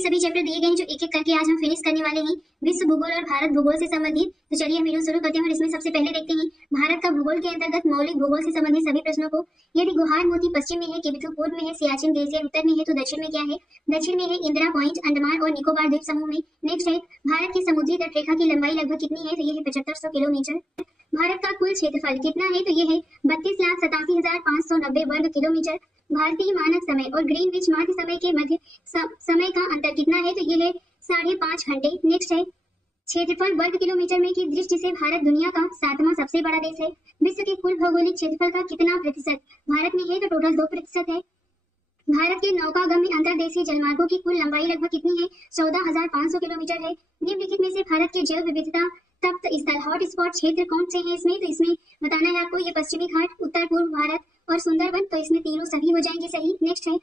सभी चैप्टर दिए गए हैं जो एक एक करके आज हम फिनिश करने वाले हैं विश्व भूगोल और भारत भूगोल से संबंधित। तो चलिए हम वीडियो शुरू करते हैं और इसमें सबसे पहले देखते हैं भारत का भूगोल के अंतर्गत मौलिक भूगोल से संबंधित सभी प्रश्नों को। यदि गुहार मोती पश्चिम में है, किबिथु पूर्व में है, सियाचिन ग्लेशियर उत्तर में है, तो दक्षिण में क्या है? दक्षिण में है इंदिरा पॉइंट अंडमान और निकोबार द्वीप समूह में। नेक्स्ट है भारत की समुद्री तट रेखा की लंबाई लगभग कितनी है? तो ये है 7500 किलोमीटर। भारत का कुल क्षेत्रफल कितना है? तो ये है 32,87,590 वर्ग किलोमीटर। भारतीय मानक समय और ग्रीनविच माध्य समय के मध्य समय का अंतर कितना है? तो ये है 5.5 घंटे। नेक्स्ट है क्षेत्रफल वर्ग किलोमीटर में की दृष्टि से भारत दुनिया का 7वां सबसे बड़ा देश है। विश्व के कुल भौगोलिक क्षेत्रफल का कितना प्रतिशत भारत में है? तो टोटल 2% है। भारत के नौकागम्य अंतर्देशीय जलमार्गों की कुल लंबाई लगभग कितनी है? 14,500 किलोमीटर है। निम्नलिखित में से भारत के जैव विविधता तप्त स्थल हॉट स्पॉट क्षेत्र कौन से हैं? इसमें तो इसमें बताना है आपको, ये पश्चिमी घाट, उत्तर पूर्व भारत और सुंदरबन। तो इसमें तीनों सभी हो जाएंगे सही। नेक्स्ट है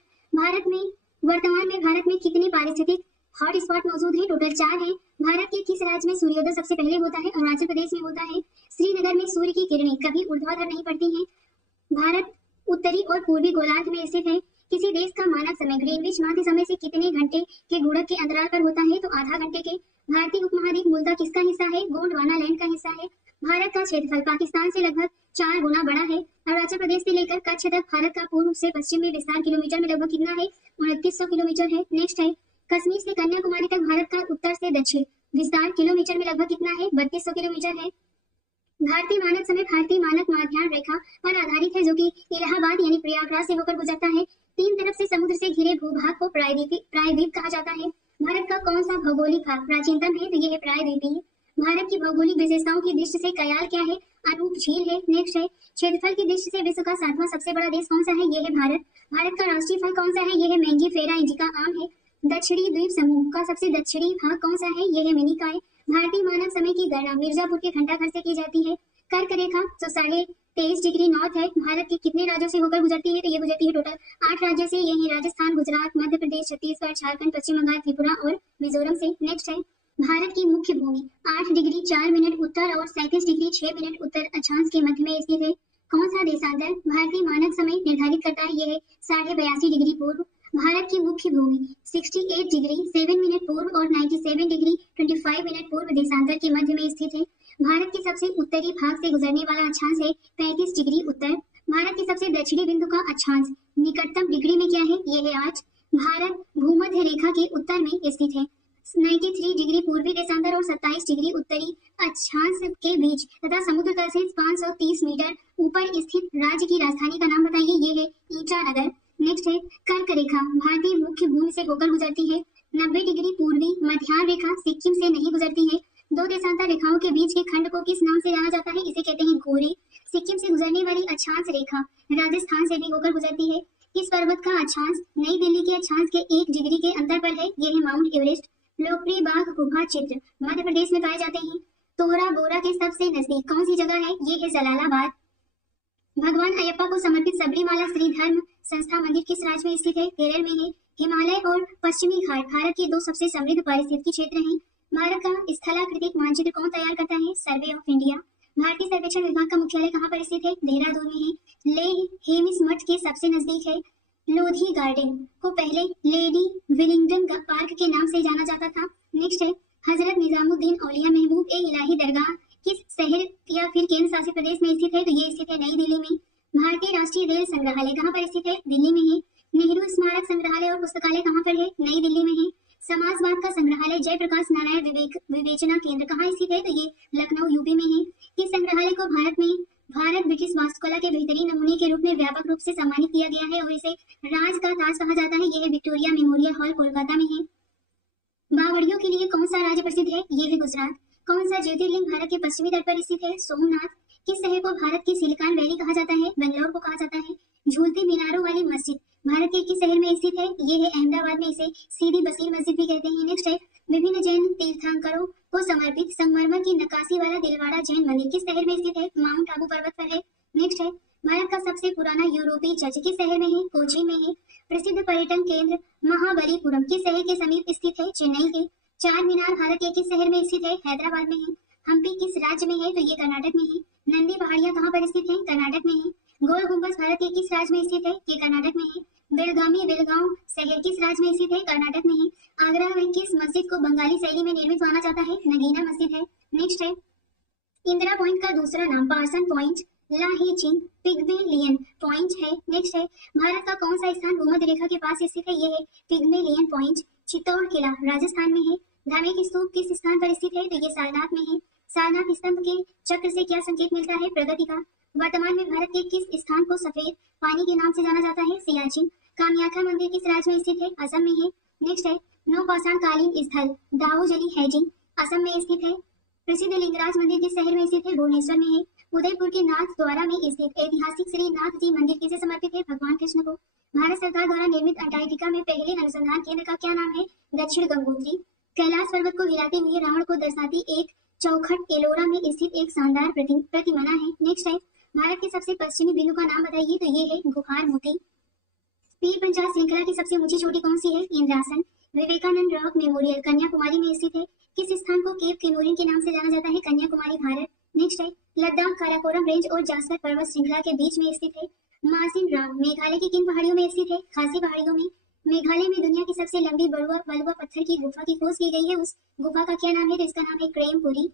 वर्तमान में भारत में कितने पारिस्थितिक हॉट स्पॉट मौजूद है? टोटल 4 है। भारत के किस राज्य में सूर्योदय सबसे पहले होता है? अरुणाचल प्रदेश में होता है। श्रीनगर में सूर्य की किरणें कभी ऊर्ध्वाधर नहीं पड़ती हैं। भारत उत्तरी और पूर्वी गोलार्ध में स्थित है। किसी देश का मानक समय ग्रीनविच माध्य समय से कितने घंटे के गुणक के अंतराल पर होता है? तो आधा घंटे के। भारतीय उपमहाद्वीप मूलतः किसका हिस्सा है? गोंडवाना लैंड का हिस्सा है। भारत का क्षेत्रफल पाकिस्तान से लगभग 4 गुना बड़ा है। अरुणाचल प्रदेश से लेकर कच्छ तक भारत का पूर्व से पश्चिम में विस्तार किलोमीटर में लगभग कितना है? 2900 किलोमीटर है। नेक्स्ट है कश्मीर से कन्याकुमारी तक भारत का उत्तर से दक्षिण विस्तार किलोमीटर में लगभग कितना है? 3200 किलोमीटर है। भारतीय मानक समय भारतीय मानक माध्याह्न रेखा पर आधारित है, जो कि इलाहाबाद यानी प्रयागराज से होकर गुजरता है। तीन तरफ से समुद्र से घिरे भूभाग को प्रायद्वीप कहा जाता है। भारत का कौन सा भौगोलिक भाग प्राचीनतम है? तो ये है प्रायद्वीपीय। भारत की भौगोलिक विशेषताओं की दृष्टि से कयाल क्या है? अनूप झील है। नेक्स्ट है क्षेत्रफल की दृष्टि से विश्व का 7वां सबसे बड़ा देश कौन सा है? ये है भारत। भारत का राष्ट्रीय फल कौन सा है? ये है मैंगीफेरा इंडिका आम है। दक्षिणी द्वीप समूह का सबसे दक्षिणी भाग कौन सा है? ये है मिनिकॉय। भारतीय मानक समय की गणना मिर्जापुर के घंटाघर से की जाती है। कर्क रेखा जो 23.5 डिग्री नॉर्थ है, भारत के कितने राज्यों से होकर गुजरती है? तो ये गुजरती है टोटल 8 राज्यों से। यही राजस्थान, गुजरात, मध्य प्रदेश, छत्तीसगढ़, झारखंड, पश्चिम बंगाल, त्रिपुरा और मिजोरम से। नेक्स्ट है भारत की मुख्य भूमि 8 डिग्री 4 मिनट उत्तर और 37 डिग्री 6 मिनट उत्तर अक्षांश के मध्य में स्थित है। कौन सा देशांतर भारतीय मानक समय निर्धारित करता है? ये है 82.5 डिग्री पूर्व। भारत की मुख्य भूमि 68 डिग्री 7 मिनट पूर्व और 97 डिग्री 25 मिनट पूर्व देशांतर के मध्य में स्थित है। भारत के सबसे उत्तरी भाग से गुजरने वाला अक्षांश है 35 डिग्री उत्तर। भारत के सबसे दक्षिणी बिंदु का अक्षांश निकटतम डिग्री में क्या है? ये है 8। भारत भूमध्य रेखा के उत्तर में स्थित है। 93 डिग्री पूर्वी देशांतर और 27 डिग्री उत्तरी अक्षांश के बीच तथा समुद्र तल से 530 मीटर ऊपर स्थित राज्य की राजधानी का नाम बताइए? ये है ईटानगर। नेक्स्ट है कर्क रेखा भारतीय मुख्य भूमि से होकर गुजरती है। 90 डिग्री पूर्वी मध्याह्न रेखा सिक्किम से नहीं गुजरती है। दो देशांतर रेखाओं के बीच के खंड को किस नाम से जाना जाता है? इसे कहते हैं गोरे। सिक्किम से गुजरने वाली अक्षांश रेखा राजस्थान से भी होकर गुजरती है। किस पर्वत का अक्षांश नई दिल्ली के अक्षांश के 1 डिग्री के अंतर पर है? ये है माउंट एवरेस्ट। लोकप्रिय बाघ गुफा चित्र मध्य प्रदेश में पाए जाते हैं। तोरा बोरा के सबसे नजदीक कौन सी जगह है? ये है जलालाबाद। भगवान अयप्पा को समर्पित सबरीमाला श्री धर्म संस्था मंदिर किस राज्य में स्थित है? केरल में है। हिमालय और पश्चिमी घाट भारत के 2 सबसे समृद्ध पारिस्थितिक क्षेत्र हैं। भारत का स्थलाकृतिक मानचित्र कौन तैयार करता है? Survey of India. भारतीय सर्वेक्षण विभाग का मुख्यालय कहाँ पर स्थित है? देहरादून में है। लेह हेमिस मठ के सबसे नजदीक है। लोधी गार्डन को पहले लेडी विलिंगडन पार्क के नाम से जाना जाता था। नेक्स्ट है हजरत निजामुद्दीन औलिया महबूब ए इलाही दरगाह किस शहर या फिर केंद्र शासित प्रदेश में स्थित है? तो ये स्थित है नई दिल्ली में। भारतीय राष्ट्रीय रेल संग्रहालय कहाँ पर स्थित है? दिल्ली में है। नेहरू स्मारक संग्रहालय और पुस्तकालय कहाँ पर है? नई दिल्ली में है। समाजवाद का संग्रहालय जयप्रकाश नारायण विवेचना केंद्र कहाँ स्थित है? तो ये लखनऊ यूपी में है। इस संग्रहालय को भारत ब्रिटिश वास्तुकला के बेहतरीन नमूने के रूप में व्यापक रूप से सम्मानित किया गया है और इसे राज का ताज कहा जाता है। यह विक्टोरिया मेमोरियल हॉल कोलकाता में है। बावड़ियों के लिए कौन सा राज्य प्रसिद्ध है? ये है गुजरात। कौन सा ज्योतिर्लिंग भारत के पश्चिमी तट पर स्थित है? सोमनाथ। किस शहर को भारत की सिलिकॉन वैली कहा जाता है? बेंगलोर को कहा जाता है। झूलती मीनारों वाली मस्जिद भारत के किस शहर में स्थित है? ये है अहमदाबाद में। इसे सीधी बसीर मस्जिद भी कहते हैं। नेक्स्ट है विभिन्न जैन तीर्थंकरों को समर्पित संगमरमर की नक्काशी वाला दिलवाड़ा जैन मंदिर किस शहर में स्थित है? माउंट आबू पर्वत पर है। नेक्स्ट है भारत का सबसे पुराना यूरोपीय चर्च किस शहर में है? कोची में है। प्रसिद्ध पर्यटन केंद्र महाबलीपुरम किस शहर के समीप स्थित है? चेन्नई के। चार मीनार भारत के किस शहर में स्थित है? हैदराबाद में है। हम्पी किस राज्य में है? तो ये कर्नाटक में है। नंदी पहाड़ियां कहाँ पर स्थित है? कर्नाटक में है। गोल गुंबज भारत के किस राज्य में स्थित है? ये कर्नाटक में है। बेलगांव शहर किस राज्य में स्थित है? कर्नाटक में है। आगरा में किस मस्जिद को बंगाली शैली में निर्मित माना जाता है? नगीना मस्जिद है। नेक्स्ट है इंदिरा पॉइंट का दूसरा नाम पार्सन पॉइंट, लाहीचिंग, पिग्मेलियन पॉइंट है। नेक्स्ट है भारत का कौन सा स्थान भूमध्य रेखा के पास स्थित है? ये है पिग्मेलियन पॉइंट। चित्तौड़ किला राजस्थान में है। धार्मिक स्तूप किस स्थान पर स्थित है? तो ये सारनाथ में है। सारनाथ स्तंभ के चक्र से क्या संकेत मिलता है? प्रगति का। वर्तमान में भारत के किस स्थान को सफेद पानी के नाम से जाना जाता है? सियाचिन। कामाख्या मंदिर किस राज्य में स्थित है? असम में है। नेक्स्ट है नौपाषाण कालीन स्थल दाऊजली हैजिंग असम में स्थित है। प्रसिद्ध लिंगराज मंदिर किस शहर में स्थित है? भुवनेश्वर में है। उदयपुर के नाथ द्वारा में स्थित ऐतिहासिक श्री नाथ जी मंदिर किसे समर्पित है? भगवान कृष्ण को। भारत सरकार द्वारा निर्मित अंटार्कटिका में पहले अनुसंधान केंद्र का क्या नाम है? दक्षिण गंगोत्री। कैलाश पर्वत को हिलाते हुए रावण को दर्शाती एक चौखट एलोरा में स्थित एक शानदार प्रतिमा है। नेक्स्ट है भारत के सबसे पश्चिमी बिंदु का नाम बताइए? तो ये है गुहार मोती। पीर पंचाल श्रृंखला की सबसे ऊंची चोटी कौन सी है? इंद्रासन। विवेकानंद रॉक मेमोरियल कन्याकुमारी में स्थित है। किस स्थान को केप कैमोरिन के नाम से जाना जाता है? कन्याकुमारी भारत। नेक्स्ट है लद्दाख काराकोरम रेंज और जासकर पर्वत श्रृंखला के बीच में स्थित है। मार्सिन राम मेघालय की किन पहाड़ियों में स्थित है? खासी पहाड़ियों में। मेघालय में दुनिया की सबसे लंबी बलुआ पत्थर की गुफा की खोज की गई है। उस गुफा का क्या नाम है? तो इसका नाम है क्रेमपुरी।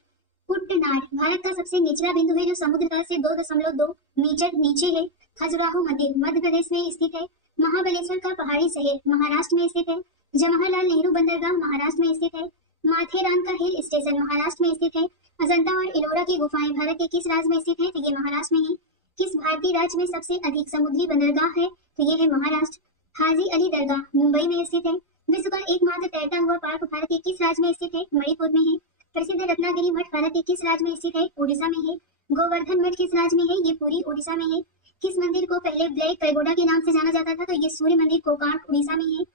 कुटनाड भारत का सबसे निचला बिंदु है जो समुद्र तल से 2.2 मीटर नीचे है। खजुराहो मंदिर मध्य प्रदेश में स्थित है। महाबलेश्वर का पहाड़ी शहर महाराष्ट्र में स्थित है। जवाहरलाल नेहरू बंदरगाह महाराष्ट्र में स्थित है। माथेरान का हिल स्टेशन महाराष्ट्र में स्थित है। अजंता और एलोरा की गुफाएं भारत के किस राज्य में स्थित है? तो ये महाराष्ट्र में है। किस भारतीय राज्य में सबसे अधिक समुद्री बंदरगाह है? तो ये है महाराष्ट्र। हाजी अली दरगाह मुंबई में स्थित है। विश्व का एकमात्र तैरता हुआ पार्क भारत के किस राज्य में स्थित है? मणिपुर में है। प्रसिद्ध रत्नागिरी मठ भारत के किस राज्य में स्थित है? ओडिशा में है। गोवर्धन मठ किस राज्य में है? ये पूरी ओडिशा में है। किस मंदिर को पहले ब्लैक पैगोडा के नाम से जाना जाता था? तो ये सूर्य मंदिर कोकाट उड़ीसा में है।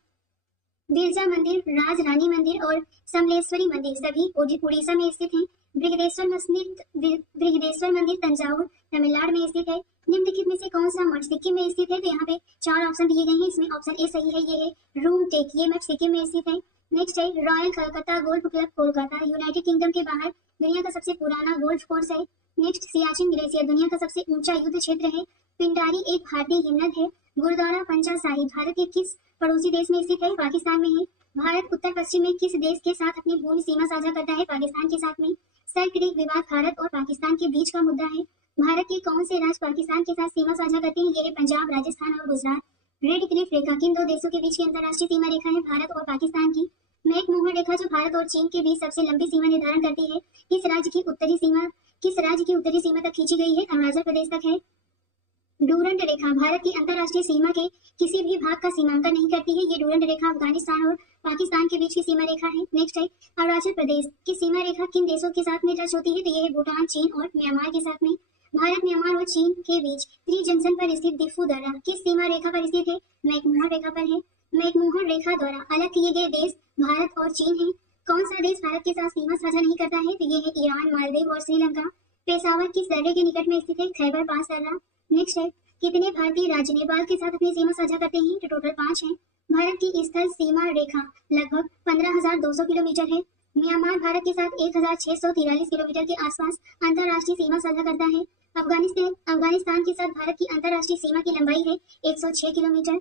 बिरजा मंदिर, राजरानी मंदिर और समलेश्वरी मंदिर सभी उड़ीसा में स्थित हैं। बृहदेश्वर मंदिर तंजावुर तमिलनाडु में स्थित है। निम्नलिखित में से कौन सा मठ सिक्किम में स्थित है? तो यहाँ पे 4 ऑप्शन दिए गए हैं। इसमें ऑप्शन ए सही है। ये है रूम टेक, ये मठ सिक्किम में स्थित है। नेक्स्ट है royal Calcutta golf club Kolkata United kingdom के बाहर दुनिया का सबसे पुराना गोल्फ कोर्स है। नेक्स्ट सियाचिन ग्लेशियर दुनिया का सबसे ऊंचा युद्ध क्षेत्र है। पिंडारी एक भारतीय हिमनद है। गुरुद्वारा पंचा साहिब भारत के किस पड़ोसी देश में स्थित है? पाकिस्तान में है। भारत उत्तर पश्चिम में किस देश के साथ अपनी भूमि सीमा साझा करता है? पाकिस्तान के साथ में। सर क्रीक विवाद भारत और पाकिस्तान के बीच का मुद्दा है। भारत के कौन से राज्य पाकिस्तान के साथ सीमा साझा करते हैं? ये है पंजाब, राजस्थान और गुजरात। रेड क्लिफ रेखा किन 2 देशों के बीच की अंतर्राष्ट्रीय सीमा रेखा है? भारत और पाकिस्तान की। मैकमोहन रेखा जो भारत और चीन के बीच सबसे लंबी सीमा निर्धारण करती है किस राज्य की उत्तरी सीमा तक खींची गई है? अरुणाचल प्रदेश तक है। डूरंड रेखा भारत की अंतर्राष्ट्रीय सीमा के किसी भी भाग का सीमांकन नहीं करती है। ये डूरंड रेखा अफगानिस्तान और पाकिस्तान के बीच की सीमा रेखा है। नेक्स्ट है अरुणाचल प्रदेश की सीमा रेखा किन देशों के साथ में टच होती है? तो ये है भूटान, चीन और म्यांमार के साथ में। भारत, म्यांमार और चीन के बीच त्रि जंक्शन पर स्थित दिफू दर्रा किस सीमा रेखा पर स्थित है? मैकमोहन रेखा पर है। मैकमोहन रेखा द्वारा अलग किए गए देश भारत और चीन है। कौन सा देश भारत के साथ सीमा साझा नहीं करता है? तो ये है ईरान, मालदीव और श्रीलंका। पेशावर किस दर्रे के निकट में स्थित है? खैबर पास दर्रा। नेक्स्ट है कितने भारतीय राज्य नेपाल के साथ अपनी सीमा साझा करते हैं? तो टोटल 5 है। भारत की स्थल सीमा रेखा लगभग 15,200 किलोमीटर है। म्यांमार भारत के साथ 1,643 किलोमीटर के आसपास अंतर्राष्ट्रीय सीमा साझा करता है। अफगानिस्तान के साथ भारत की अंतर्राष्ट्रीय सीमा की लंबाई है 106 किलोमीटर।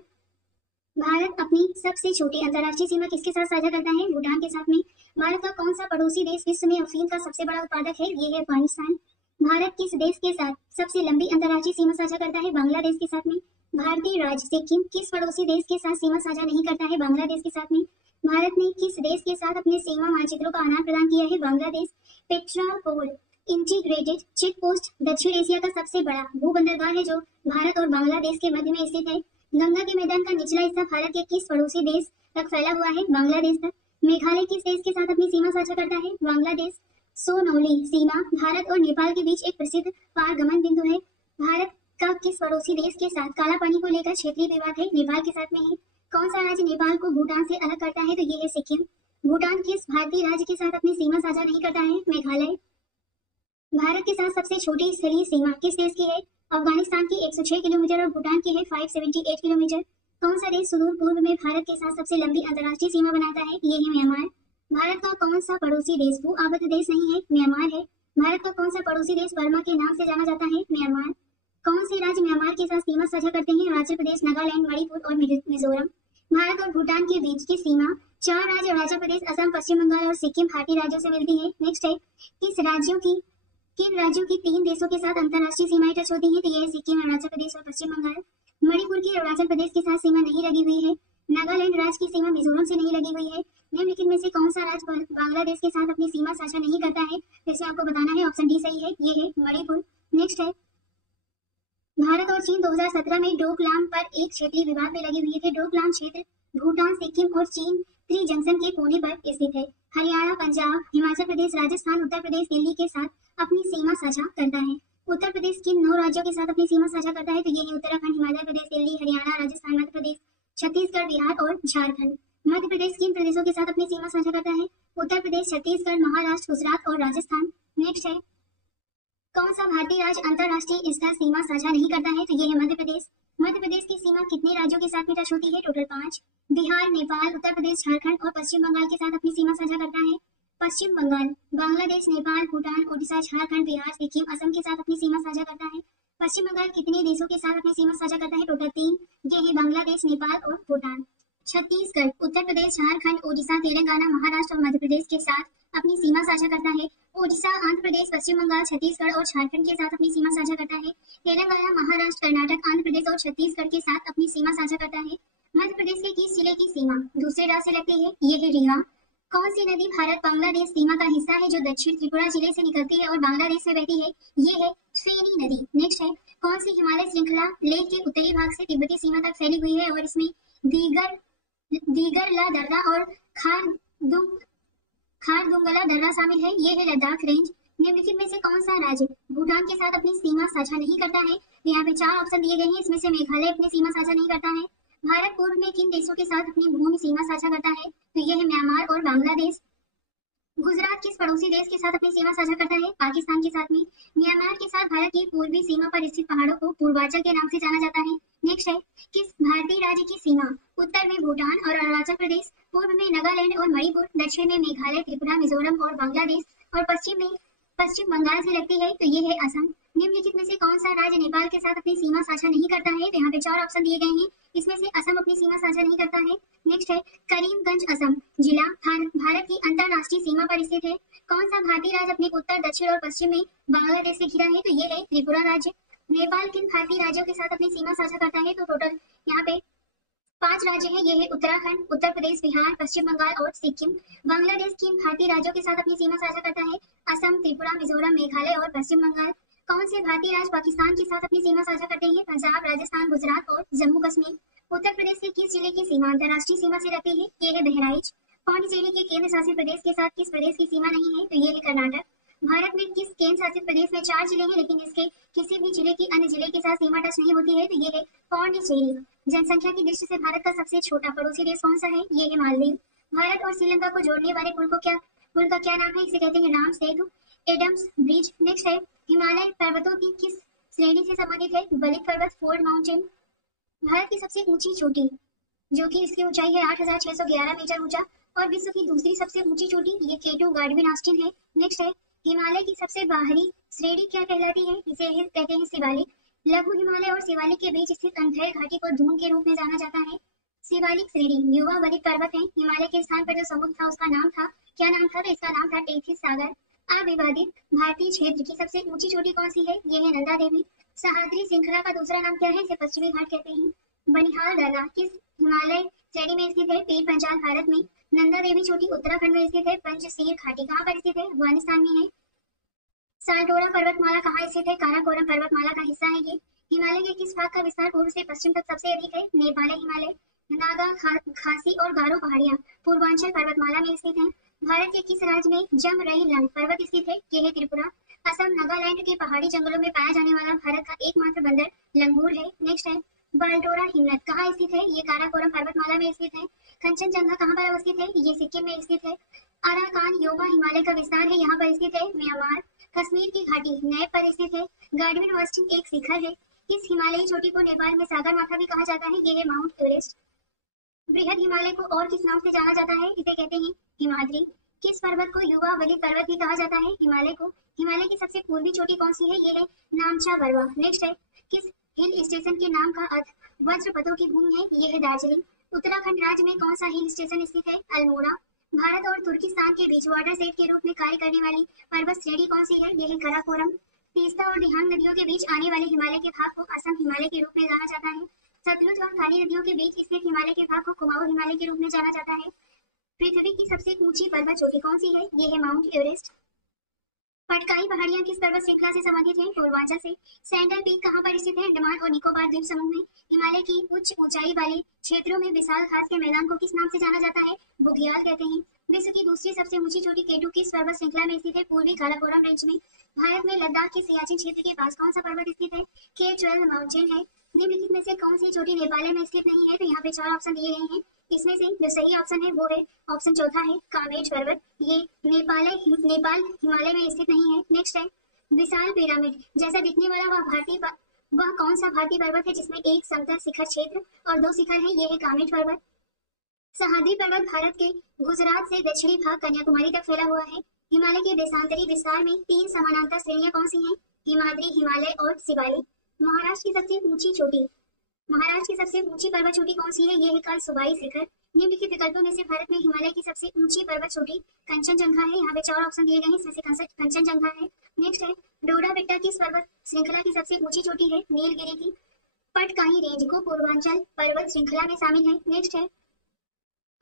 भारत अपनी सबसे छोटी अंतर्राष्ट्रीय सीमा किसके साथ साझा करता है? भूटान के साथ में। भारत का कौन सा पड़ोसी देश विश्व में अफीम का सबसे बड़ा उत्पादक है? ये है अफगानिस्तान। भारत किस देश के साथ सबसे लंबी अंतर्राष्ट्रीय सीमा साझा करता है? बांग्लादेश के साथ में। भारतीय राज्य सिक्किम किस पड़ोसी देश के साथ सीमा साझा नहीं करता है? बांग्लादेश के साथ में। भारत ने किस देश के साथ अपने सीमा मानचित्रों का आदान प्रदान किया है? Bangladesh. Petrapole integrated check post दक्षिण एशिया का सबसे बड़ा भू बंदरगाह है जो भारत और बांग्लादेश के मध्य में स्थित है। गंगा के मैदान का निचला हिस्सा भारत के किस पड़ोसी देश तक फैला हुआ है? बांग्लादेश तक। मेघालय किस देश के साथ अपनी सीमा साझा करता है? बांग्लादेश। सोनौली सीमा भारत और नेपाल के बीच एक प्रसिद्ध पारगमन बिंदु है। भारत का किस पड़ोसी देश के साथ काला पानी को लेकर क्षेत्रीय विवाद है? नेपाल के साथ में है। कौन सा राज्य नेपाल को भूटान से अलग करता है? तो ये है सिक्किम। भूटान किस भारतीय राज्य के साथ अपनी सीमा साझा नहीं करता है? मेघालय। भारत के साथ सबसे छोटी स्थलीय सीमा किस देश की है? अफगानिस्तान की 106 किलोमीटर और भूटान की है 578 किलोमीटर। कौन सा देश सुदूर पूर्व में भारत के साथ सबसे लंबी अंतर्राष्ट्रीय सीमा बनाता है? ये है म्यांमार। भारत का कौन सा पड़ोसी देश भू आबद्ध देश नहीं है? म्यांमार है। भारत का कौन सा पड़ोसी देश बर्मा के नाम से जाना जाता है? म्यांमार। कौन से राज्य म्यांमार के साथ सीमा साझा करते हैं? अरुणाचल प्रदेश, नागालैंड, मणिपुर और मिजोरम। भारत और भूटान के बीच की सीमा 4 राज्य अरुणाचल प्रदेश, असम, पश्चिम बंगाल और सिक्किम भारतीय राज्यों से मिलती है। नेक्स्ट है, किन राज्यों की 3 देशों के साथ अंतर्राष्ट्रीय सीमाएं टच होती हैं? तो ये है सिक्किम, अरुणाचल प्रदेश और पश्चिम बंगाल। मणिपुर की अरुणाचल प्रदेश के साथ सीमा नहीं लगी हुई है। नागालैंड राज्य की सीमा मिजोरम से नहीं लगी हुई है। निम्नलिखित में से कौन सा राज्य बांग्लादेश के साथ अपनी सीमा साझा नहीं करता है? जैसे आपको बताना है, ऑप्शन डी सही है, ये है मणिपुर। नेक्स्ट है, भारत और चीन 2017 में डोकलाम पर एक क्षेत्रीय विवाद में लगे हुए थे। डोकलाम क्षेत्र भूटान, सिक्किम और चीन त्रिजंक्शन के कोने पर स्थित है। हरियाणा, पंजाब, हिमाचल प्रदेश, राजस्थान, उत्तर प्रदेश, दिल्ली के साथ अपनी सीमा साझा करता है। उत्तर प्रदेश किन 9 राज्यों के साथ अपनी सीमा साझा करता है? तो ये है उत्तराखंड, हिमाचल प्रदेश, दिल्ली, हरियाणा, राजस्थान, मध्य प्रदेश, छत्तीसगढ़, बिहार और झारखंड। मध्य प्रदेश किन प्रदेशों के साथ अपनी सीमा साझा करता है? उत्तर प्रदेश, छत्तीसगढ़, महाराष्ट्र, गुजरात और राजस्थान। नेक्स्ट है, कौन सा भारतीय राज्य अंतर्राष्ट्रीय स्तर सीमा साझा नहीं करता है? तो ये है मध्य प्रदेश। मध्य प्रदेश की सीमा कितने राज्यों के साथ में टच होती है? टोटल 5। बिहार, नेपाल, उत्तर प्रदेश, झारखंड और पश्चिम बंगाल के साथ अपनी सीमा साझा करता है। पश्चिम बंगाल बांग्लादेश, नेपाल, भूटान, ओडिशा, झारखंड, बिहार, सिक्किम, असम के साथ अपनी सीमा साझा करता है। पश्चिम बंगाल कितने देशों के साथ अपनी सीमा साझा करता है? टोटल 3। ये है बांग्लादेश, नेपाल और भूटान। छत्तीसगढ़ उत्तर प्रदेश, झारखंड, ओडिशा, तेलंगाना, महाराष्ट्र और मध्य प्रदेश के साथ अपनी सीमा साझा करता है। ओडिशा, आंध्र प्रदेश, पश्चिम बंगाल, छत्तीसगढ़ और झारखंड के साथ अपनी सीमा साझा करता है। तेलंगाना, महाराष्ट्र, कर्नाटक, आंध्र प्रदेश और छत्तीसगढ़ के साथ अपनी सीमा साझा करता है। मध्य प्रदेश के किस जिले की सीमा दूसरे राज्य से लगती है? ये है रीवा। कौन सी नदी भारत बांग्लादेश सीमा का हिस्सा है जो दक्षिण त्रिपुरा जिले से निकलती है और बांग्लादेश में बहती है? ये है फेनी नदी। नेक्स्ट है, कौन सी हिमालय श्रृंखला लेह के उत्तरी भाग से तिब्बती सीमा तक फैली हुई है और इसमें दीगर ला दर्रा और खारदुंगला दर्रा शामिल है? ये है लद्दाख रेंज। निम्नलिखित में से कौन सा राज्य भूटान के साथ अपनी सीमा साझा नहीं करता है? तो यहाँ पे 4 ऑप्शन दिए गए हैं, इसमें से मेघालय अपनी सीमा साझा नहीं करता है। भारत पूर्व में किन देशों के साथ अपनी भूमि सीमा साझा करता है? तो ये है म्यांमार और बांग्लादेश। गुजरात किस पड़ोसी देश के साथ अपनी सीमा साझा करता है? पाकिस्तान के साथ में। म्यांमार के साथ भारत की पूर्वी सीमा पर स्थित पहाड़ों को पूर्वांचल के नाम से जाना जाता है। नेक्स्ट है, किस भारतीय राज्य की सीमा उत्तर में भूटान और अरुणाचल प्रदेश, पूर्व में नागालैंड और मणिपुर, दक्षिण में मेघालय, त्रिपुरा, मिजोरम और बांग्लादेश और पश्चिम बंगाल से लगती है? तो ये है असम। निम्नलिखित में से कौन सा राज्य नेपाल के साथ अपनी सीमा साझा नहीं करता है? तो यहाँ पे 4 ऑप्शन दिए गए हैं, इसमें से असम अपनी सीमा साझा नहीं करता है। नेक्स्ट है, करीमगंज असम जिला भारत की अंतर्राष्ट्रीय सीमा पर स्थित है। कौन सा भारतीय राज्य अपने उत्तर, दक्षिण और पश्चिम में बांग्लादेश से घिरा है? तो ये है त्रिपुरा राज्य। नेपाल किन भारतीय राज्यों के साथ अपनी सीमा साझा करता है? तो टोटल यहाँ पे 5 राज्य हैं, ये है उत्तराखंड, उत्तर प्रदेश, बिहार, पश्चिम बंगाल और सिक्किम। बांग्लादेश किन भारतीय राज्यों के साथ अपनी सीमा साझा करता है? असम, त्रिपुरा, मिजोरम, मेघालय और पश्चिम बंगाल। कौन से भारतीय राज्य पाकिस्तान के साथ अपनी सीमा साझा करते हैं? पंजाब, राजस्थान, गुजरात और जम्मू कश्मीर। उत्तर प्रदेश के किस जिले की सीमा अंतर्राष्ट्रीय सीमा से लगती है? ये है बहराइच। पांडिचेरी के केंद्र शासित प्रदेश के साथ किस प्रदेश की सीमा नहीं है? तो ये है कर्नाटक। भारत में किस केंद्र शासित प्रदेश में 4 जिले हैं, लेकिन इसके किसी भी जिले की अन्य जिले के साथ सीमा टच नहीं होती है? तो ये है पांडिचेरी। जनसंख्या की दृष्टि से भारत का सबसे छोटा पड़ोसी देश कौन सा है? ये है मालदीव। भारत और श्रीलंका को जोड़ने वाले पुल का क्या नाम है? इसे कहते हैं Ram Setu, Adams bridge. Next है, हिमालय पर्वतों की किस श्रेणी से संबंधित है? बलिक पर्वत, फोर्ड माउंटेन। भारत की सबसे ऊंची चोटी जो कि इसकी ऊंचाई है 8611 मीटर ऊंचा और विश्व की दूसरी सबसे ऊंची चोटी ये K2 गार्डविन ऑस्टिन है। नेक्स्ट है, हिमालय की सबसे बाहरी श्रेणी क्या कहलाती है? इसे कहते हैं शिवालिक। लघु हिमालय और शिवालिक के बीच स्थित अंधेर घाटी को धूम के रूप में जाना जाता है। शिवालिक श्रेणी युवा बलिक पर्वत है। हिमालय के स्थान पर जो समुद्र था उसका नाम था, क्या नाम था? तो इसका नाम था टेथिस सागर। अविवादित भारतीय क्षेत्र की सबसे ऊंची चोटी कौन सी है? ये है नंदा देवी। सह्याद्री श्रृंखला का दूसरा नाम क्या है? इसे पश्चिमी घाट कहते हैं। बनिहाल दर्रा किस हिमालय श्रेणी में स्थित है? पीर पंचाल भारत में। नंदा देवी चोटी उत्तराखंड में स्थित है। पंचशील घाटी कहाँ पर स्थित है? अफगानिस्तान में है। साल्टोरा पर्वतमाला कहाँ स्थित है? काराकोरम पर्वतमाला का हिस्सा है ये। हिमालय के किस भाग का विस्तार पूर्व से पश्चिम तक सबसे अधिक है? नेपाली हिमालय। नागा, खासी और गारो पहाड़ियां पूर्वांचल पर्वतमाला में स्थित हैं। भारत के किस राज्य में जम रही लंग पर्वत स्थित है? ये है त्रिपुरा। असम, नागालैंड के पहाड़ी जंगलों में पाया जाने वाला भारत का एकमात्र बंदर लंगूर है। नेक्स्ट है, बाल्टोरा हिमनद कहाँ स्थित है? ये काराकोरम पर्वतमाला में स्थित है। कंचनजंगा कहाँ पर अवस्थित है? ये सिक्किम में स्थित है। अराकान योमा हिमालय का विस्तार है, यहाँ पर स्थित है म्यांमार। कश्मीर की घाटी नैब पर स्थित है। गार्डविन ऑस्टिन एक शिखर है। इस हिमालयी चोटी को नेपाल में सागर माथा भी कहा जाता है, ये है माउंट एवरेस्ट। बृहद हिमालय को और किस नाम से जाना जाता है? इसे कहते हैं हिमाद्री। किस पर्वत को युवा बलिक पर्वत भी कहा जाता है? हिमालय को। हिमालय की सबसे पूर्वी चोटी कौन सी है? ये है नामचा बरवा। नेक्स्ट है, किस हिल स्टेशन के नाम का अर्थ वज्रपतों की भूमि है, ये है दार्जिलिंग। उत्तराखंड राज्य में कौन सा हिल स्टेशन स्थित है? अल्मोड़ा। भारत और तुर्किस्तान के बीच वाटर सेट के रूप में कार्य करने वाली पर्वत श्रेणी कौन सी है? यह है काराकोरम। तीस्ता और दिहांग नदियों के बीच आने वाले हिमालय के भाग को असम हिमालय के रूप में जाना जाता है। सतलुज और काली नदियों के बीच स्थित हिमालय के भाग को कुमाऊं हिमालय के रूप में जाना जाता है। पृथ्वी की सबसे ऊंची पर्वत चोटी कौन सी है? ये है माउंट एवरेस्ट। पटकाई पहाड़ियां किस पर्वत श्रृंखला से संबंधित हैं? पूर्वांचल से। सैंडल पीक कहां पर स्थित है? अंडमान और निकोबार द्वीप समूह में। हिमालय की उच्च ऊंचाई वाले क्षेत्रों में विशाल घास के मैदान को किस नाम से जाना जाता है? बुग्याल कहते हैं। विश्व की दूसरी सबसे ऊंची चोटी केटू किस पर्वत श्रृंखला में स्थित है? पूर्वी काराकोरम रेंज में। भारत में लद्दाख के सियाचिन क्षेत्र के पास कौन सा पर्वत स्थित है? K12 माउंटेन है। निम्नलिखित में से कौन सी चोटी नेपाल में स्थित नहीं है? तो यहाँ पे 4 ऑप्शन दिए गए हैं। इसमें से जो सही ऑप्शन है वो है ऑप्शन चौथा है कामेट पर्वत। ये नेपाल हिमालय में स्थित नहीं है। नेक्स्ट है विशाल पिरामिड जैसा दिखने वाला वह कौन सा भारतीय पर्वत है जिसमें एक समतल शिखर क्षेत्र और 2 शिखर है? ये है कामेट पर्वत। सह्याद्री पर्वत भारत के गुजरात से दक्षिणी भाग कन्याकुमारी तक फैला हुआ है। हिमालय के देशांतरी विस्तार में 3 समानांतर श्रेणियां कौन सी हैं? हिमाद्री, हिमालय और शिवालिक। महाराष्ट्र की सबसे ऊंची पर्वत चोटी कौन सी है? यह है कलसुबाई शिखर। निम्नलिखित विकल्पों में से भारत में हिमालय की सबसे ऊंची पर्वत चोटी कंचनजंगा है। यहाँ पे 4 ऑप्शन दिए गए हैं, इसमें से कंचनजंगा है। नेक्स्ट है डोडा बेट्टा किस पर्वत श्रृंखला की सबसे ऊंची चोटी है? नीलगिरी की। पटकाई रेंज को पूर्वांचल पर्वत श्रृंखला में शामिल है। नेक्स्ट है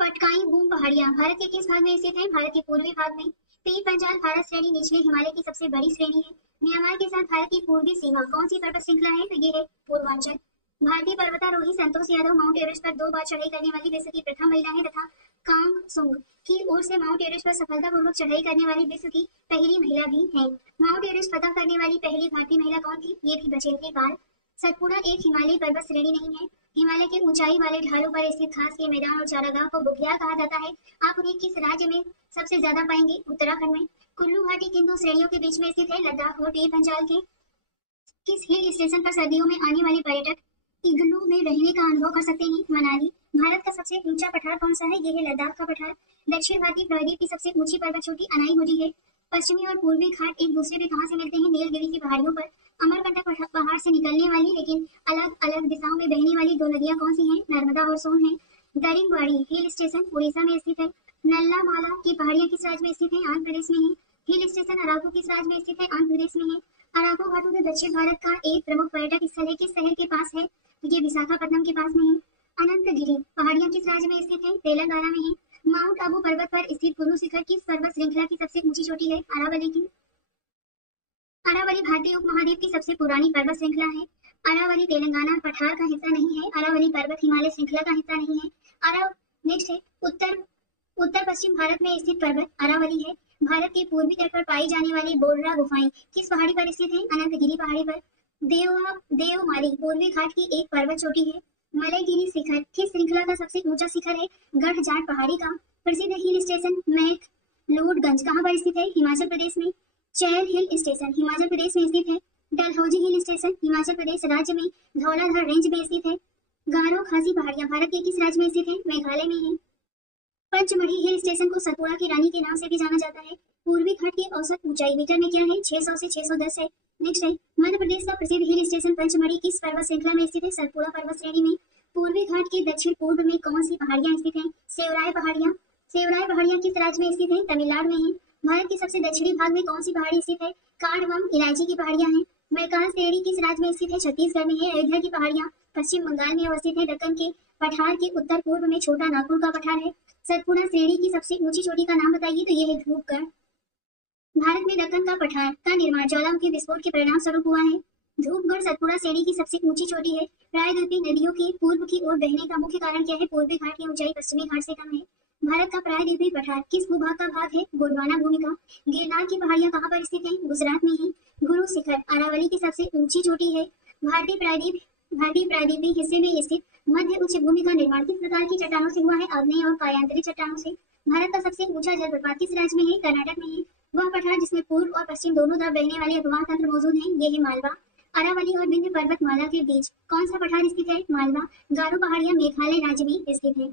पटकाई बूम पहाड़ियां भारत के किस भाग में स्थित है? भारत के पूर्वी भाग में। पीर पंजाल भारत श्रेणी निचले हिमालय की सबसे बड़ी श्रेणी है। म्यांमार के साथ भारत की पूर्वी सीमा कौन सी पर्वत श्रृंखला है? तो ये है पूर्वांचल। भारतीय पर्वतारोही संतोष यादव माउंट एवरेस्ट पर 2 बार चढ़ाई करने वाली विश्व की प्रथम महिला है तथा कांग सुंग की ओर से माउंट एवरेस्ट पर सफलतापूर्वक चढ़ाई करने वाली विश्व की पहली महिला भी है। माउंट एवरेस्ट फतह करने वाली पहली भारतीय महिला कौन थी? ये थी बचेंद्री पाल। सतपुड़ा एक हिमालयी पर्वत श्रेणी नहीं है। हिमालय के ऊंचाई वाले ढालों पर स्थित घास के मैदान और चारागाह को बुग्याल कहा जाता है। आप उन्हें किस राज्य में सबसे ज्यादा पाएंगे? उत्तराखंड में। कुल्लू घाटी किन 2 श्रेणियों के बीच में स्थित है? लद्दाख और पीर पंजाल के। किस हिल स्टेशन पर सर्दियों में आने वाले पर्यटक इग्लू में रहने का अनुभव कर सकते हैं? मनाली। भारत का सबसे ऊंचा पठार कौन सा है? यह है लद्दाख का पठार। दक्षिण भारतीय प्रायद्वीप की सबसे ऊंची पर्वत चोटी अनाईगुड़ी है। पश्चिमी और पूर्वी घाट एक दूसरे पे कहां से मिलते हैं? नीलगिरी की पहाड़ियों पर। अमरकंटक पहाड़ से निकलने वाली लेकिन अलग अलग दिशाओं में बहने वाली 2 नदियां कौन सी हैं? नर्मदा और सोन है। दारिंगबाड़ी हिल स्टेशन उड़ीसा में स्थित है। नल्ला माला की पहाड़ियां किस राज्य में स्थित है? आंध्र प्रदेश में है। हिल स्टेशन अराकू किस राज्य में स्थित है? आंध्र प्रदेश में है। अराकू घाटों में दक्षिण भारत का एक प्रमुख पर्यटक स्थल है, किस शहर के पास है? ये विशाखापट्टनम के पास में है। अनंतगिरी पहाड़ियां किस राज्य में स्थित है? तेलंगाना में है। माउंट आबू पर्वत पर स्थित गुरु शिखर किस पर्वत श्रृंखला की सबसे ऊंची चोटी है? अरावली की। अरावली भारतीय उपमहाद्वीप की सबसे पुरानी पर्वत श्रृंखला है। अरावली तेलंगाना पठार का हिस्सा नहीं है। अरावली पर्वत हिमालय श्रृंखला का हिस्सा नहीं है। नेक्स्ट है उत्तर पश्चिम भारत में स्थित पर्वत अरावली है। भारत के पूर्वी तट पर पाई जाने वाली बोर्रा गुफाएं किस पहाड़ी पर स्थित है? अनंतगिरी पहाड़ी पर। देवमाली पूर्वी घाट की एक पर्वत चोटी है। मलयगिरी शिखर किस श्रृंखला का सबसे ऊंचा शिखर है? गढ़जाट पहाड़ी का। प्रसिद्ध हिल स्टेशन मैक्लोडगंज कहाँ पर स्थित है? हिमाचल प्रदेश में। चैल हिल स्टेशन हिमाचल प्रदेश में स्थित है। डलहौजी हिल स्टेशन हिमाचल प्रदेश राज्य में धौलाधर रेंज में स्थित है। गारो खासी पहाड़ियां भारत के किस राज्य में स्थित है? मेघालय में है। पंचमढ़ी हिल स्टेशन को सतपुड़ा की रानी के नाम से भी जाना जाता है। पूर्वी घाट की औसत ऊंचाई मीटर में क्या है? 600 से 610 है। नेक्स्ट है मध्य प्रदेश का प्रसिद्ध हिल स्टेशन पंचमढ़ी किस पर्वत श्रृंखला में स्थित है? सतपुड़ा पर्वत श्रेणी में। पूर्वी घाट के दक्षिण पूर्व में कौन सी पहाड़ियां स्थित हैं? सेवराय पहाड़ियां किस राज्य में स्थित है? तमिलनाडु में है। भारत के सबसे दक्षिणी भाग में कौन सी पहाड़ी स्थित है? कार्डमम इलायची की पहाड़ियां हैं। मैकान श्रेणी किस राज्य में स्थित है? छत्तीसगढ़ में है। अयोध्या की पहाड़ियां पश्चिम बंगाल में अवस्थित है। दक्कन के पठार के उत्तर पूर्व में छोटा नागपुर का पठार है। सतपुड़ा श्रेणी की सबसे ऊंची चोटी का नाम बताइए, तो यह है धूपगढ़। भारत में दक्कन का पठार का निर्माण ज्वालामुखी विस्फोट के परिणाम स्वरूप हुआ है। धूपगढ़ सतपुड़ा श्रेणी की सबसे ऊंची चोटी है। प्रायद्वीपीय नदियों के पूर्व की ओर बहने का मुख्य कारण क्या है? पूर्वी घाट की ऊंचाई पश्चिमी घाट से कम है। भारत का प्रायद्वीपीय पठार किस भूभाग का भाग है? गोंडवाना भूमि का। गिरनार की पहाड़ियां कहाँ पर स्थित हैं? गुजरात में है। गुरु शिखर अरावली की सबसे ऊंची चोटी है। भारतीय प्रायद्वीपीय हिस्से में स्थित मध्य उच्च भूमि का निर्माण किस प्रकार की चट्टानों से हुआ है? आग्नेय और कायांतरित चट्टानों से। भारत का सबसे ऊंचा जलप्रपात किस राज्य में है? कर्नाटक में है। वह पठार जिसमें पूर्व और पश्चिम दोनों तरफ बहने वाले अपवाह तंत्र मौजूद हैं, ये है मालवा। अरावली और विंध्य पर्वतमाला के बीच कौन सा पठार स्थित है? मालवा। गारो पहाड़ियां मेघालय राज्य में स्थित है।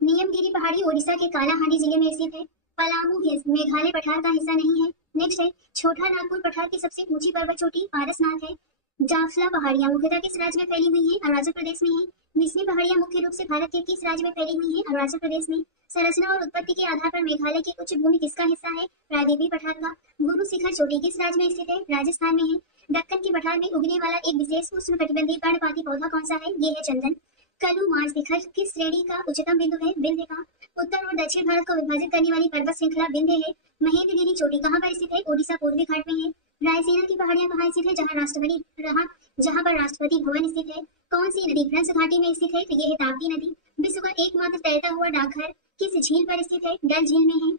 नियमगिरी पहाड़ी ओडिशा के कालाहांडी जिले में स्थित है। पलामू हिल्स मेघालय पठार का हिस्सा नहीं है। नेक्स्ट है छोटा नागपुर पठार की सबसे ऊंची पर्वत चोटी पारसनाथ है। जाफला पहाड़ियां मुख्यतः किस राज्य में फैली हुई है? अरुणाचल प्रदेश में है। मिसमी पहाड़ियां मुख्य रूप से भारत के किस राज्य में फैली हुई है? अरुणाचल प्रदेश में। संरचना और उत्पत्ति के आधार पर मेघालय की उच्च भूमि किसका हिस्सा है? प्रायद्वीपीय पठार का। गुरु शिखर चोटी किस राज्य में स्थित है? राजस्थान में है। दक्कन के पठार में उगने वाला एक विशेष उष्णकटिबंधीय पर्णपाती पौधा कौन सा है? ये है चंदन। कलू मार्च शिखर किस श्रेणी का उच्चतम बिंदु है? विंध्य का। उत्तर और दक्षिण भारत को विभाजित करने वाली पर्वत श्रृंखला विंध्य है। महेंद्रगिरी चोटी कहाँ पर स्थित है? ओडिशा पूर्वी घाट में है। रायसीना की पहाड़ियां कहाँ स्थित है? जहाँ पर राष्ट्रपति भवन स्थित है। कौन सी नदी फ्रंस घाटी में स्थित है? तो ये है ताप्ती नदी। विश्व का एकमात्र तैरता हुआ डाकघर किस झील पर स्थित है? डल झील में है।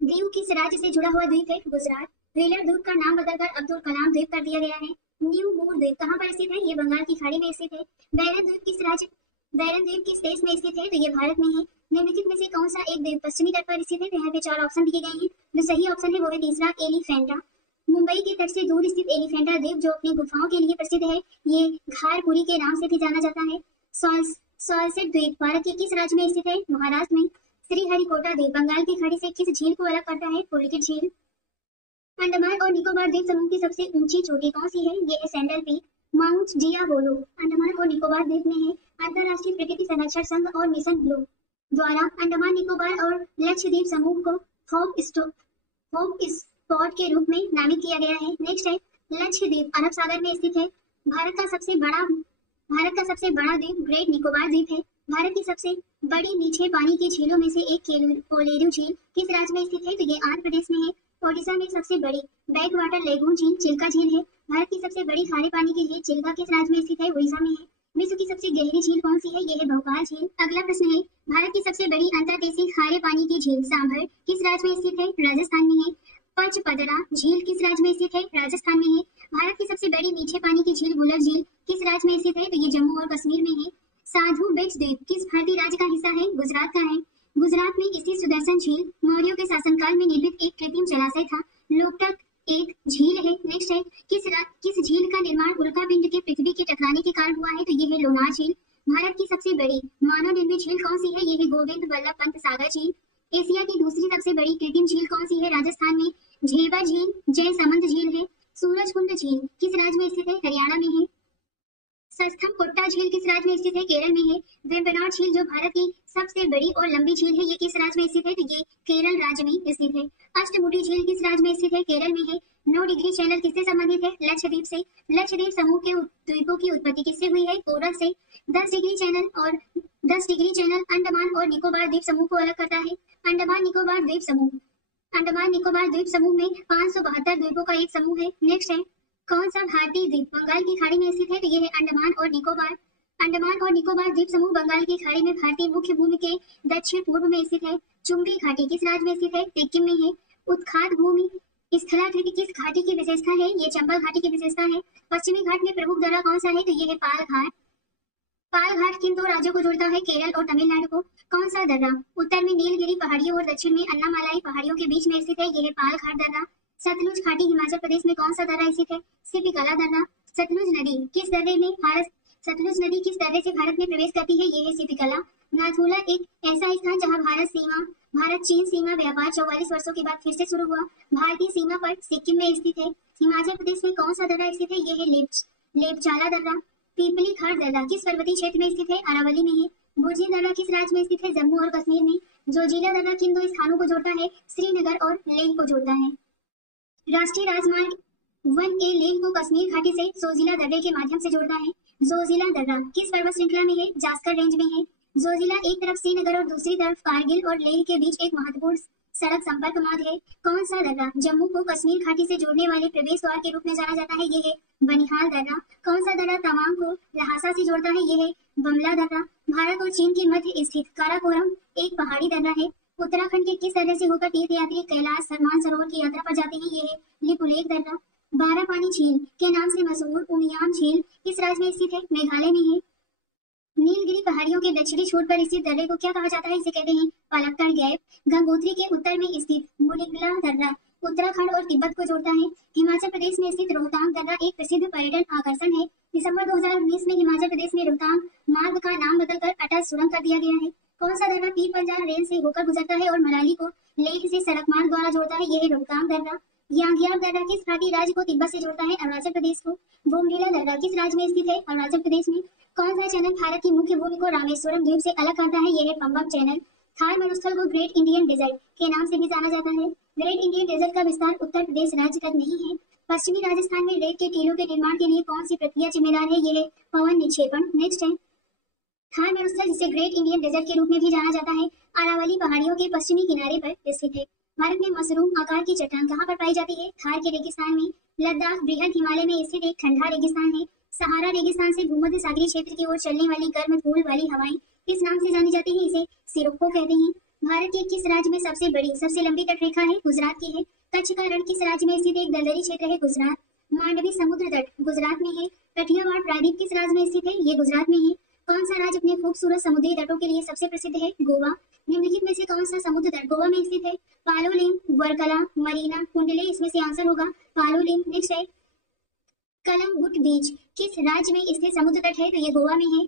दीव किस राज्य से जुड़ा हुआ द्वीप है? गुजरात। व्हीलर द्वीप का नाम बदलकर अब्दुल कलाम द्वीप कर दिया गया है। न्यू मूर द्वीप कहाँ पर स्थित है? ये बंगाल की खाड़ी में स्थित है। बैरन द्वीप किस देश में स्थित है? तो ये भारत में है। निम्नलिखित में से कौन सा एक द्वीप पश्चिमी तट पर स्थित है? तो यहाँ पे 4 ऑप्शन दिए गए हैं। जो सही ऑप्शन है वो है तीसरा, एलिफेंटा। मुंबई के तट से दूर स्थित एलिफेंटा द्वीप जो अपनी गुफाओं के लिए प्रसिद्ध है, ये घारपुरी के नाम से भी जाना जाता है। सॉल्सेट द्वीप भारत के किस राज्य में स्थित है? महाराष्ट्र में। श्रीहरिकोटा द्वीप बंगाल की खाड़ी से किस झील को अलग करता है? पुलिकेट झील। अंडमान और निकोबार द्वीप समूह की सबसे ऊंची चोटी कौन सी है? ये है सैंडल पीक। माउंट डियाबोलो अंडमान और निकोबार द्वीप में है। अंतरराष्ट्रीय प्रकृति संरक्षण संघ और मिशन ब्लू द्वारा अंडमान निकोबार और लक्षद्वीप समूह को होप स्पॉट के रूप में नामित किया गया है। नेक्स्ट है लक्षद्वीप अरब सागर में स्थित है। भारत का सबसे बड़ा द्वीप ग्रेट निकोबार द्वीप है। भारत की सबसे बड़ी मीठे पानी की झीलों में से एक कोलेरू झील किस राज्य में स्थित है? तो ये आंध्र प्रदेश में है। ओडिशा में सबसे बड़ी बैक वाटर लेगून झील चिल्का झील है। भारत की सबसे बड़ी खारे पानी की झील चिल्का किस राज्य में स्थित है? उड़ीसा में है। विश्व की सबसे गहरी झील कौन सी है? ये है भोपाल झील। अगला प्रश्न है भारत की सबसे बड़ी अंतर्देशीय खारे पानी की झील सांभर किस राज्य में स्थित है? राजस्थान में है। पचपदरा झील किस राज्य में स्थित है? राजस्थान में है। भारत की सबसे बड़ी मीठे पानी की झील बुलक झील किस राज्य में स्थित है? तो ये जम्मू और कश्मीर में है। साधु बेट्स द्वीप किस भारतीय राज्य का हिस्सा है? गुजरात का है। गुजरात में स्थित सुदर्शन झील मौर्यों के शासनकाल में निर्मित एक कृत्रिम जलाशय था। लोकटक एक झील है। नेक्स्ट है किस झील का निर्माण उल्कापिंड के पृथ्वी के टकराने के कारण हुआ है? तो ये है लोनार झील। भारत की सबसे बड़ी मानव निर्मित झील कौन सी है? ये है गोविंद वल्लभ पंत सागर झील। एशिया की दूसरी सबसे बड़ी कृत्रिम झील कौन सी है? राजस्थान में झेबा झील जयसमंद झील है। सूरजकुंड झील किस राज्य में स्थित है? हरियाणा में है। सस्थम कोट्टा झील किस राज्य में स्थित है? केरल में है। वेम्बनाड झील जो भारत की सबसे बड़ी और लंबी झील है, ये किस राज्य में स्थित है? तो ये केरल राज्य में स्थित है। अष्टमुडी झील किस राज्य में स्थित है? केरल में है। 9 डिग्री चैनल किससे संबंधित है? लक्षद्वीप से। लक्षद्वीप समूह के द्वीपों की उत्पत्ति किससे हुई है? कोरल से। 10 डिग्री चैनल अंडमान और निकोबार द्वीप समूह को अलग करता है। अंडमान निकोबार द्वीप समूह में 572 द्वीपों का एक समूह है। नेक्स्ट है कौन सा भारतीय द्वीप बंगाल की खाड़ी में स्थित है? तो ये है अंडमान और निकोबार। अंडमान और निकोबार द्वीप समूह बंगाल की खाड़ी में भारतीय मुख्य भूमि के दक्षिण पूर्व में स्थित है। चुंबी घाटी किस राज्य में स्थित है? सिक्किम में है। उत्खात भूमि स्थलाकृति किस घाटी की विशेषता है? ये चंबल घाटी की विशेषता है। पश्चिमी घाट में प्रमुख दर्रा कौन सा है? तो ये है पाल घाट। पाल घाट किन 2 राज्यों को जोड़ता है? केरल और तमिलनाडु को। कौन सा दर्रा उत्तर में नीलगिरी पहाड़ियों और दक्षिण में अन्नामलाई पहाड़ियों के बीच में स्थित है? ये है पाल घाट दर्रा। सतलुज घाटी हिमाचल प्रदेश में कौन सा दर्रा स्थित है? सिपिकला दर्रा। सतलुज नदी किस दर्रे से भारत में प्रवेश करती है? ये है सिपिकला। नाथुला एक ऐसा स्थान जहां भारत चीन सीमा व्यापार 44 वर्षों के बाद फिर से शुरू हुआ। भारतीय सीमा पर सिक्किम में स्थित है। हिमाचल प्रदेश में कौन सा दर्रा स्थित है? ये है लेपचाला दर्रा। पीपली घाट दर्रा किस पर्वतीय क्षेत्र में स्थित है? अरावली में है। भुजी दर्रा किस राज्य में स्थित है? जम्मू और कश्मीर में। जोजिला दर्रा किन 2 स्थानों को जोड़ता है? श्रीनगर और लेह को जोड़ता है। राष्ट्रीय राजमार्ग 1A लेह को कश्मीर घाटी से जोजिला दर्रे के माध्यम से जोड़ता है। जोजिला दर्रा किस पर्वत श्रृंखला में है? जास्कर रेंज में है। जोजिला एक तरफ श्रीनगर और दूसरी तरफ कारगिल और लेह के बीच एक महत्वपूर्ण सड़क संपर्क मार्ग है। कौन सा दर्रा जम्मू को कश्मीर घाटी से जोड़ने वाले प्रवेश द्वार के रूप में जाना जाता है? ये है बनिहाल दर्रा। कौन सा दर्रा तवांग को लहासा से जोड़ता है? ये है बमला दर्रा। भारत और चीन के मध्य स्थित काराकोरम एक पहाड़ी दर्रा है। उत्तराखंड के किस दर्रे से होकर तीर्थयात्री कैलाश मानसरोवर की यात्रा पर जाते हैं? ये है लिपुलेख दर्रा। 12 पानी झील के नाम से मशहूर उमियाम झील किस राज्य में स्थित है? मेघालय में है। नीलगिरी पहाड़ियों के दक्षिणी छोर पर स्थित दर्रे को क्या कहा जाता है? इसे कहते हैं पलक्कड़ गैप। गंगोत्री के उत्तर में स्थित मुनिगला दर्रा उत्तराखंड और तिब्बत को जोड़ता है। हिमाचल प्रदेश में स्थित रोहतांग दर्रा एक प्रसिद्ध पर्यटन आकर्षण है। दिसंबर 2019 में हिमाचल प्रदेश में रोहतांग मार्ग का नाम बदलकर अटल सुरंग कर दिया गया है। कौन सा दर्रा पीर पंजाल रेल से होकर गुजरता है और मनाली को लेह से सड़क मार्ग द्वारा जोड़ता है? यह है रोहतांग दर्रा। यांगियार दर्रा किस भारतीय राज्य को तिब्बत से जोड़ता है? अरुणाचल प्रदेश को। बोमडीला दर्रा किस राज्य में स्थित है? अरुणाचल प्रदेश में। कौन सा चैनल भारत की मुख्य भूमि को रामेश्वरम द्वीप से अलग करता है? यह है पंबम चैनल। थार मरुस्थल को ग्रेट इंडियन डेजर्ट के नाम से भी जाना जाता है। ग्रेट इंडियन डेजर्ट का विस्तार उत्तर प्रदेश राज्य तक नहीं है। पश्चिमी राजस्थान में रेत के टीलों के निर्माण के लिए कौन सी प्रक्रिया जिम्मेदार है? यह है पवन निक्षेपण। नेक्स्ट है थार मरुस्थल, जिसे ग्रेट इंडियन डेजर्ट के रूप में भी जाना जाता है, अरावली पहाड़ियों के पश्चिमी किनारे पर स्थित है। भारत में मशरूम आकार की चट्टान कहाँ पर पाई जाती है? थार के रेगिस्तान में। लद्दाख बृहद हिमालय में स्थित एक ठंडा रेगिस्तान है। सहारा रेगिस्तान से भूमध्य सागरीय क्षेत्र की ओर चलने वाली गर्म धूल वाली हवाएं किस नाम से जानी जाती है? इसे सिरोक्को कहते हैं। भारत के किस राज्य में सबसे बड़ी सबसे लंबी तटरेखा है? गुजरात की है। कच्छ का रण किस राज्य में स्थित एक दलदली क्षेत्र है? गुजरात। मांडवी समुद्र तट गुजरात में है। कठियावाड़ प्रायद्वीप किस राज्य में स्थित है? ये गुजरात में है। कौन सा राज्य अपने खूबसूरत समुद्री तटों के लिए सबसे प्रसिद्ध है? गोवा। निम्नलिखित में से कौन सा समुद्र तट गोवा में स्थित है? पालोलिम, वर्कला, मरीना, कुंडले, इसमें से आंसर होगा पालोलिम। नेक्स्ट है कलंगुट बीच किस राज्य में स्थित समुद्र तट है? तो ये गोवा में है।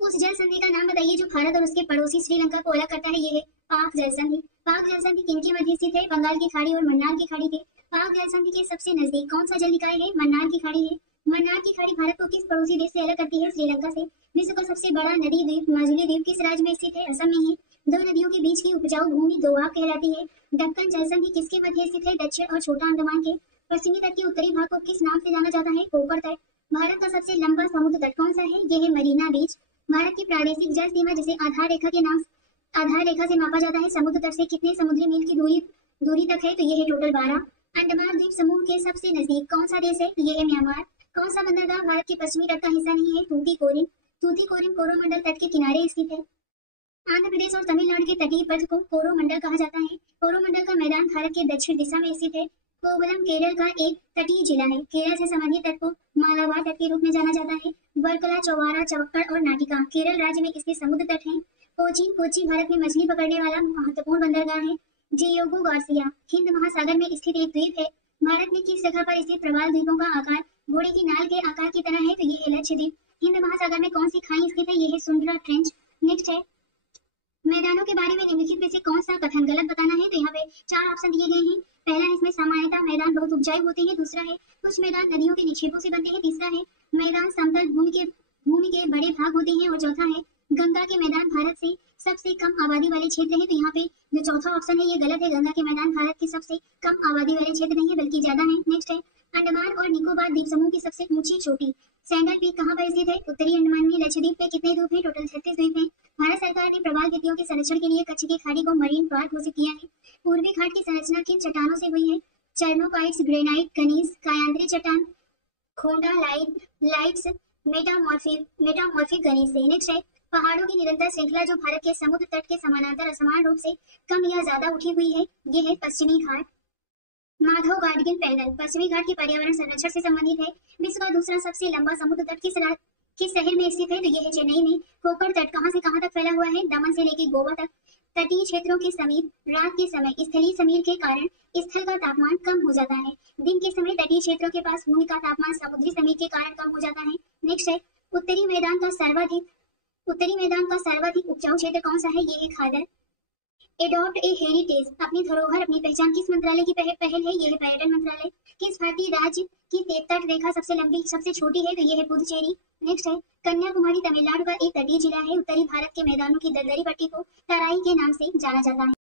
उस जल संधि का नाम बताइए जो भारत और उसके पड़ोसी श्रीलंका को अलग करता है। ये है पाक जल संधि। पाक जल संधि किनके मध्य स्थित है? बंगाल की खाड़ी और मन्नार की खाड़ी के। पाक जल संधि के सबसे नजदीक कौन सा जल निकाय है? मन्नार की खाड़ी है। मन्नार की खाड़ी भारत को किस पड़ोसी देश से अलग करती है? श्रीलंका से। विश्व का सबसे बड़ा नदी द्वीप माजुली द्वीप किस राज्य में स्थित है? असम में है। दो नदियों के बीच की उपजाऊ भूमि दोआब कहलाती है। दक्कन जल संधि किसके मध्य स्थित है? दक्षिण और छोटा अंडमान के। पश्चिमी तट के उत्तरी भाग को किस नाम से जाना जाता है? कोपर तट। भारत का सबसे लंबा समुद्र तट कौन सा है? यह है मरीना बीच। भारत की प्रादेशिक जल सीमा जिसे आधार रेखा के नाम आधार रेखा से मापा जाता है, समुद्र तट से कितने समुद्री मील की दूरी तक है? तो ये है टोटल 12। अंडमान द्वीप समूह के सबसे नजदीक कौन सा देश है? ये है म्यांमार। कौन सा बंदरगाह भारत के पश्चिमी तट का हिस्सा नहीं है? तूतीकोरिन। तूतीकोरिन कोरोमंडल तट के किनारे स्थित है। आंध्र प्रदेश और तमिलनाडु के तटीय पथ को कोरोमंडल कहा जाता है। कोरोमंडल का मैदान भारत के दक्षिण दिशा में स्थित है। कोवलम केरल का एक तटीय जिला है। केरल से संबंधित तट को मालाबार तट के रूप में जाना जाता है। वर्कला, चौवारा, चवक्कड़ और नाटिका केरल राज्य में स्थित समुद्र तट है। कोचीन कोच्चि भारत में मछली पकड़ने वाला महत्वपूर्ण बंदरगाह है। जियोगो गार्सिया हिंद महासागर में स्थित एक द्वीप है। भारत में किस जगह पर स्थित प्रवाल द्वीपों का आकार घोड़े की नाल के आकार की तरह है? तो ये है लक्षद्वीप। हिंद महासागर में कौन सी खाई स्थित है? ये है सुंदरा ट्रेंच। नेक्स्ट है मैदानों के बारे में निम्नलिखित में से कौन सा कथन गलत बताना है? तो यहाँ पे 4 ऑप्शन दिए गए हैं। पहला है इसमें सामान्यतः मैदान बहुत उपजाऊ होते हैं। दूसरा है कुछ मैदान नदियों के निक्षेपों से बनते हैं। तीसरा है मैदान समतल भूमि के बड़े भाग होते हैं। और चौथा है गंगा के मैदान भारत से सबसे कम आबादी वाले क्षेत्र है। तो यहाँ पे जो चौथा ऑप्शन है ये गलत है। गंगा के मैदान भारत के सबसे कम आबादी वाले क्षेत्र नहीं है बल्कि ज्यादा है। नेक्स्ट है अंडमान और निकोबार द्वीप समूह की सबसे ऊंची चोटी सैंडल पीक कहाँ पर स्थित है? उत्तरी अंडमान में। लक्षद्वीप में कितने द्वीप है? टोटल 36 द्वीप है। भारत सरकार ने प्रवाल गतियों के संरक्षण के लिए कच्छ की खाड़ी को मरीन पार्क घोषित किया है। पूर्वी घाट की संरचना किन चट्टानों से हुई है? चर्नोपाइट्स, ग्रेनाइट, गनीज, कायांद्री चट्टान, खोंडा लाइट्स, मेटामॉर्फिक गनीज से। नेक्स्ट है पहाड़ों की निरंतर श्रृंखला जो भारत के समुद्र तट के समानांतर असमान रूप से कम या ज्यादा उठी हुई है, ये है पश्चिमी घाट। माधव गाडगिल पैनल पश्चिमी घाट के पर्यावरण संरक्षण से संबंधित है। विश्व का दूसरा सबसे लंबा समुद्र तट किस शहर में स्थित है? तो यह है चेन्नई में। कोपर तट कहां से कहां तक फैला हुआ है? दमन से लेकर गोवा तक। तटीय क्षेत्रों के समीप रात के समय स्थलीय समीर के कारण स्थल का तापमान कम हो जाता है। दिन के समय तटीय क्षेत्रों के पास भूमि का तापमान समुद्री समीर के कारण कम हो जाता है। नेक्स्ट है उत्तरी मैदान का सर्वाधिक उपजाऊ क्षेत्र कौन सा है? ये है खादर। एडॉप्ट ए हेरिटेज अपनी धरोहर अपनी पहचान किस मंत्रालय की पहल है? यह है पर्यटन मंत्रालय। किस भारतीय राज्य की तट रेखा सबसे लंबी सबसे छोटी है? तो यह है पुदुचेरी। नेक्स्ट है कन्याकुमारी तमिलनाडु का एक तटीय जिला है। उत्तरी भारत के मैदानों की दलदली पट्टी को तराई के नाम से जाना जाता है।